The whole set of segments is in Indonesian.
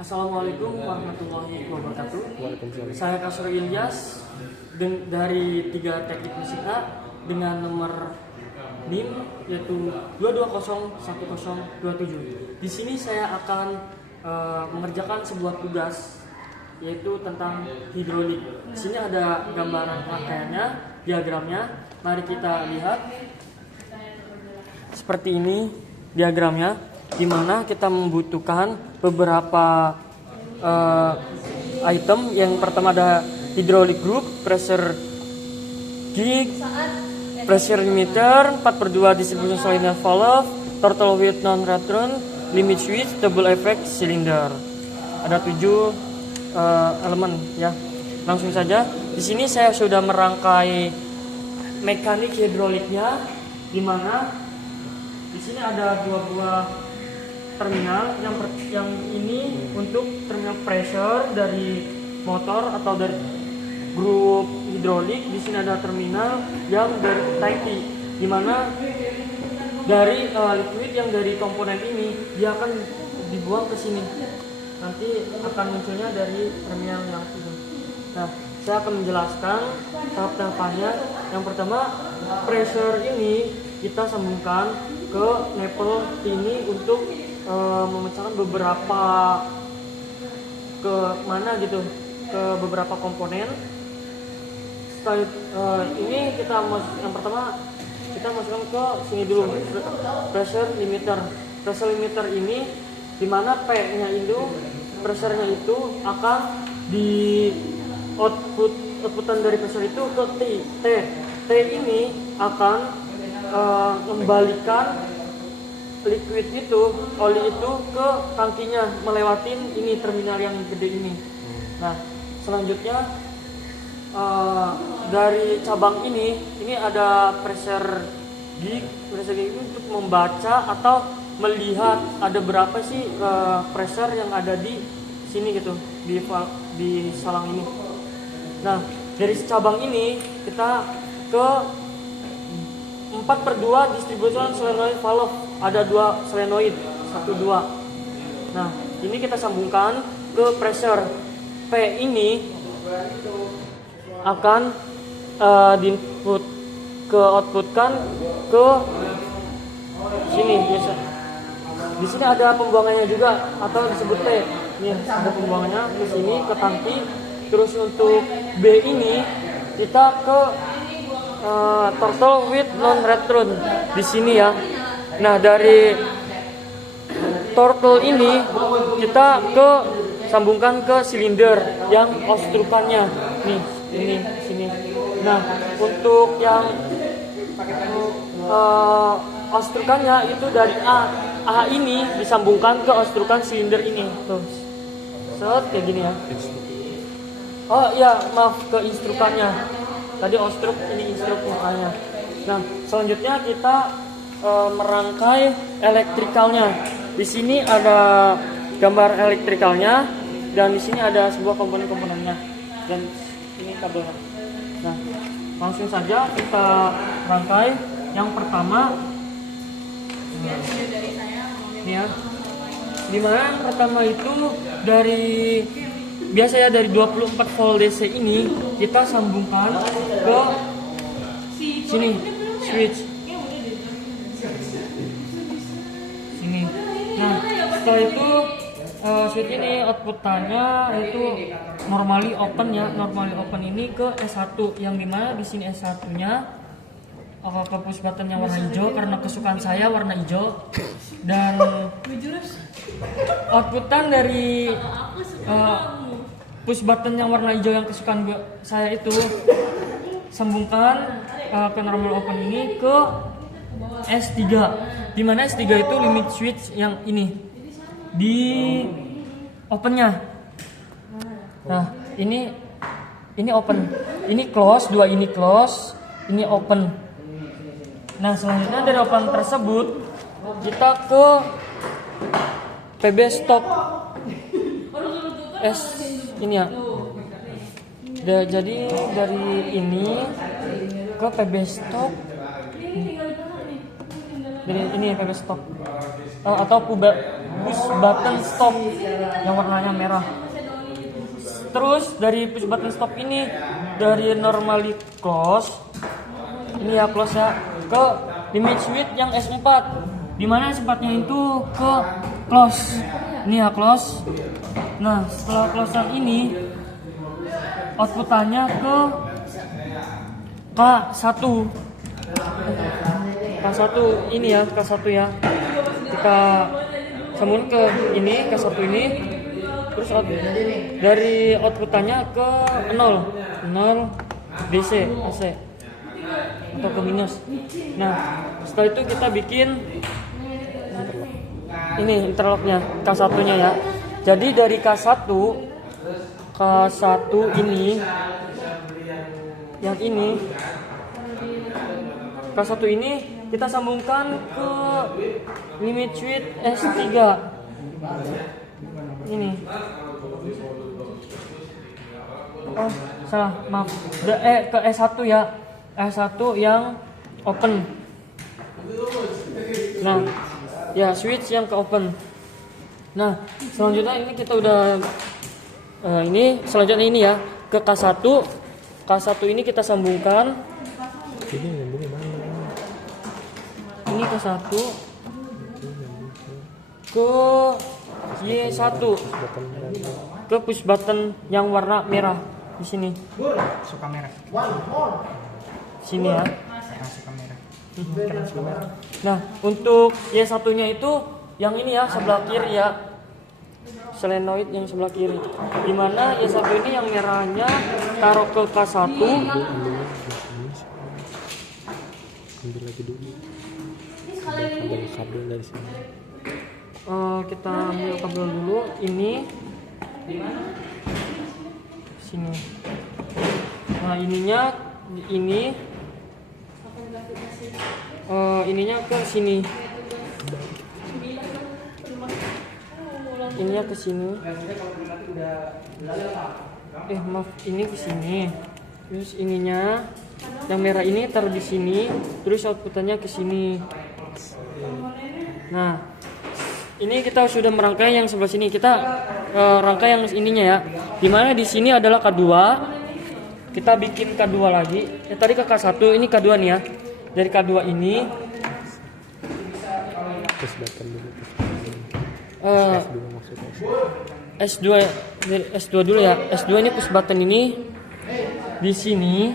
Assalamualaikum warahmatullahi wabarakatuh. Waalaikumsalam. Saya Kasro Ilyas dari 3 Teknik Musik A dengan nomor NIM yaitu 2201027. Di sini saya akan mengerjakan sebuah tugas yaitu tentang hidrolik. Di sini ada gambaran rangkaiannya, diagramnya. Mari kita lihat. Seperti ini diagramnya, di mana kita membutuhkan beberapa item. Yang pertama ada hydraulic group, pressure gauge, pressure limiter, 4/2 distribution cylinder valve, turtle width non-return, limit switch, double effect cylinder. Ada 7 elemen ya. Langsung saja. Di sini saya sudah merangkai mekanik hidroliknya, di mana di sini ada 2 buah terminal. Yang ini untuk terminal pressure dari motor atau dari grup hidrolik. Di sini ada terminal yang dari tangki, di mana dari liquid yang dari komponen ini dia akan dibuang ke sini. Nanti akan munculnya dari terminal yang itu. Nah, saya akan menjelaskan tahap-tahapannya. Yang pertama, pressure ini kita sambungkan ke nipple ini untuk memecahkan beberapa ke mana gitu, ke beberapa komponen. Setelah ini yang pertama kita masukkan ke sini dulu, pressure limiter. Pressure limiter ini dimana P-nya itu, pressure-nya itu akan di outputan dari pressure itu ke T ini akan membalikan liquid itu, oli itu ke tangkinya melewati ini terminal yang gede ini. Nah, selanjutnya dari cabang ini ada pressure gauge. Pressure gauge itu untuk membaca atau melihat ada berapa sih pressure yang ada di sini gitu, di salang ini. Nah, dari cabang ini kita ke 4/2 distribution solenoid valve. Ada 2 solenoid, 1, 2. Nah, ini kita sambungkan ke pressure. P ini akan diinput ke outputkan ke sini biasa. Di sini ada pembuangannya juga atau disebut T. Nih, ada pembuangannya ke sini ke tangki. Terus untuk B ini kita ke turtle width non-return di sini ya. Nah, dari turtle ini kita sambungkan ke silinder yang ostrukannya. Nih, ini sini. Nah, untuk yang ostrukannya itu dari A ini disambungkan ke ostrukan silinder ini. Tuh. Set kayak gini ya. Oh iya, maaf, ke instrukannya. Tadi ostruk, ini instruknya A-nya. Nah, selanjutnya kita merangkai elektrikalnya. Di sini ada gambar elektrikalnya dan di sini ada sebuah komponen-komponennya dan ini kabelnya. Nah, langsung saja kita rangkai. Yang pertama ini ya. Dimana yang pertama itu dari biasanya dari 24 volt DC ini kita sambungkan ke sini switch sini. Nah, setelah itu switch ini outputannya itu normally open ya. Normally open ini ke S1, yang dimana di sini S1 nya ke push button yang warna hijau karena kesukaan saya warna hijau. Dan outputan dari push button yang warna hijau yang kesukaan saya itu sambungkan ke normal open ini ke S3, dimana S3 itu limit switch yang ini di opennya. Nah, ini open, ini close, 2 ini close, ini open. Nah, selanjutnya dari open tersebut kita ke PB stop S ini ya. Jadi dari ini ke PB stop, dari ini PB stop atau push button stop yang warnanya merah. Terus dari push button stop ini dari normally close, ini ya close ya, ke limit switch yang S4, dimana S4-nya itu ke close. Ini ya close. Nah setelah closean ini outputannya ke K1. K1 ini ya, K1 ya. Kita sambung ke ini, K1 ini. Terus dari outputannya ke 0 DC AC atau ke minus. Nah setelah itu kita bikin ini interlocknya, K1 nya ya. Jadi dari K1 ini yang ini K1 ini kita sambungkan ke limit switch S3 ini. Oh salah, maaf, ke S1 ya, S1 yang open. Nah ya switch yang ke open. Nah selanjutnya ini kita udah ini selanjutnya ini ya, ke K1 ini kita sambungkan. Ini K1 ke Y1, ke push button yang warna merah di sini. Suka merah. Sini ya. Suka merah. Nah untuk Y1-nya itu yang ini ya, sebelah kiri ya, solenoid yang sebelah kiri. Dimana Y1 ini yang merahnya taruh ke K1. Ambil lagi dulu. Kabel dari sini. Kita ambil kabel dulu. Ini sini. Nah ininya ini. Ininya ke sini. Ininya ke sini. Maaf, ini ke sini. Terus ininya yang merah ini taruh di sini, terus outputannya ke sini. Nah, ini kita sudah merangkai yang sebelah sini. Kita rangkai yang ininya ya. Dimana di sini adalah K2. Kita bikin K2 lagi. Tadi ke K1, ini K2 nih ya. Dari K2 ini S2 dari S2 dulu ya. S2 ini push button ini di sini.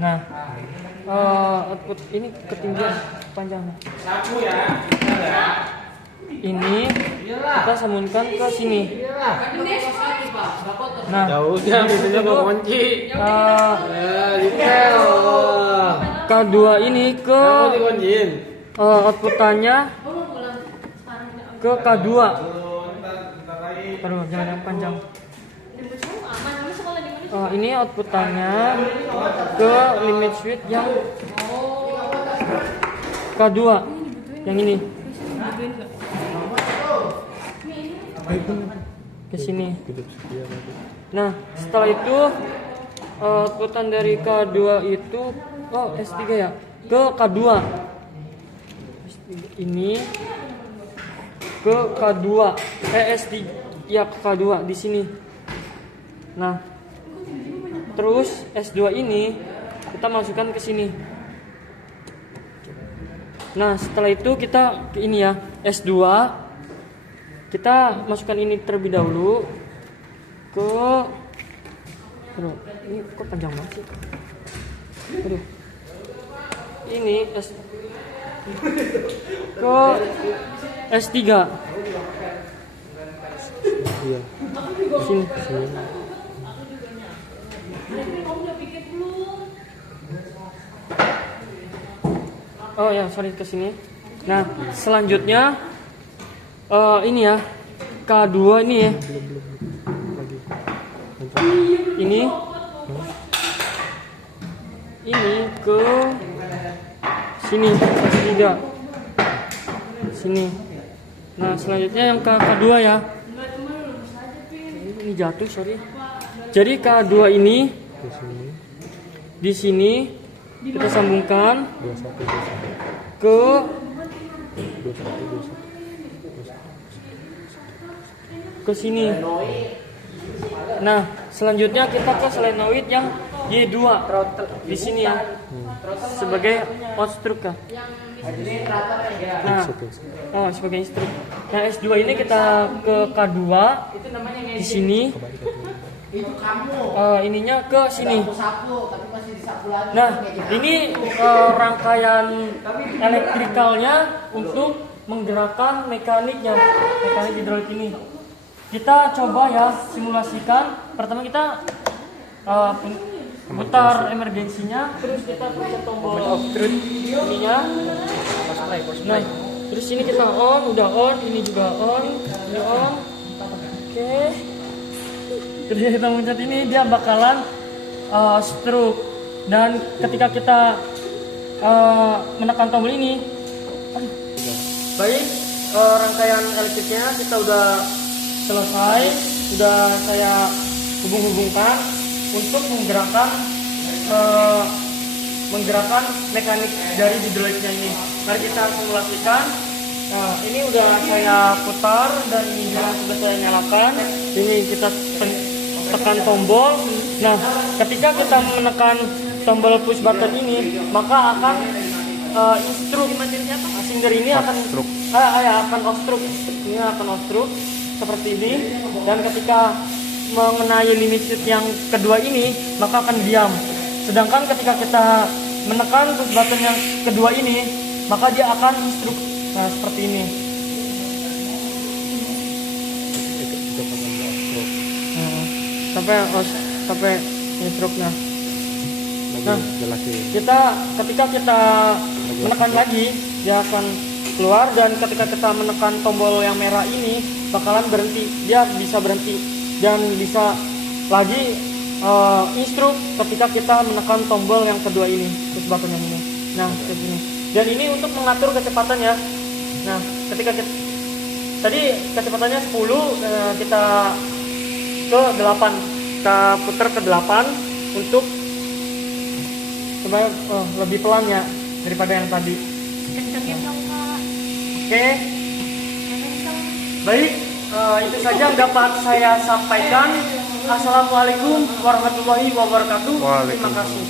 Nah, output ini ketinggian panjangnya. Ini kita sambungkan ke sini. Nah, jauh ya, biasanya kok kunci. K2 ini ke outputannya ke K2. Aduh, jangan panjang. Ini outputannya ke limit switch yang K2 yang ini ke sini. Nah setelah itu outputan dari K2 itu S3 ya, ke K2 ini ke K2 S3 ya, ke K2 di sini. Nah terus S2 ini kita masukkan ke sini. Nah setelah itu kita ke ini ya, S2 kita masukkan ini terlebih dahulu ke, aduh ini kok panjang banget sih, aduh ini ke S3 Iya. sini. Oh ya, sorry, ke sini. Nah, selanjutnya ini ya, K2 ini ya. Ini ke sini, K3. Sini. Nah, selanjutnya yang K2 ya. Ini jatuh, sorry. Jadi K2 ini di sini kita sambungkan ke ke sini. Nah, selanjutnya kita ke solenoid yang Y2 di sini ya, sebagai outstruk ya. Nah, sebagai instruk. Nah, S2 ini kita ke K2 di sini. Ininya ke sini. Nah, ini rangkaian elektrikalnya untuk menggerakkan mekanik hidrolik ini. Kita coba ya simulasikan. Pertama kita putar emergensinya, terus kita pencet tombol ininya. Nah, terus ini kita udah on, ini juga on, ini on. Oke. Ketika kita mencet ini dia bakalan stroke, dan ketika kita menekan tombol ini, baik, rangkaian elektriknya kita udah selesai, sudah saya hubung-hubungkan untuk menggerakkan mekanik dari hidroliknya ini. Mari kita simulasikan. Nah, ini udah saya putar dan ini juga sudah saya nyalakan. Ini kita tekan tombol. Nah, ketika kita menekan tombol push button ini, maka akan instruk singer ini akan outstruk. Ini akan outstruk seperti ini, dan ketika mengenai limit switch yang kedua ini maka akan diam. Sedangkan ketika kita menekan push button yang kedua ini maka dia akan instruk. Nah, seperti ini. Sampai instruknya. Nah, ketika kita menekan lagi dia akan keluar, dan ketika kita menekan tombol yang merah ini bakalan berhenti. Dia bisa berhenti dan bisa lagi instruk ketika kita menekan tombol yang kedua ini, push button yang ini. Nah, seperti ini. Dan ini untuk mengatur kecepatan ya. Nah, ketika tadi kecepatannya 10, kita ke 8, kita putar ke 8 untuk supaya lebih pelan ya daripada yang tadi. Oke. Baik, itu saja yang dapat saya sampaikan. Assalamualaikum warahmatullahi wabarakatuh. Terima kasih.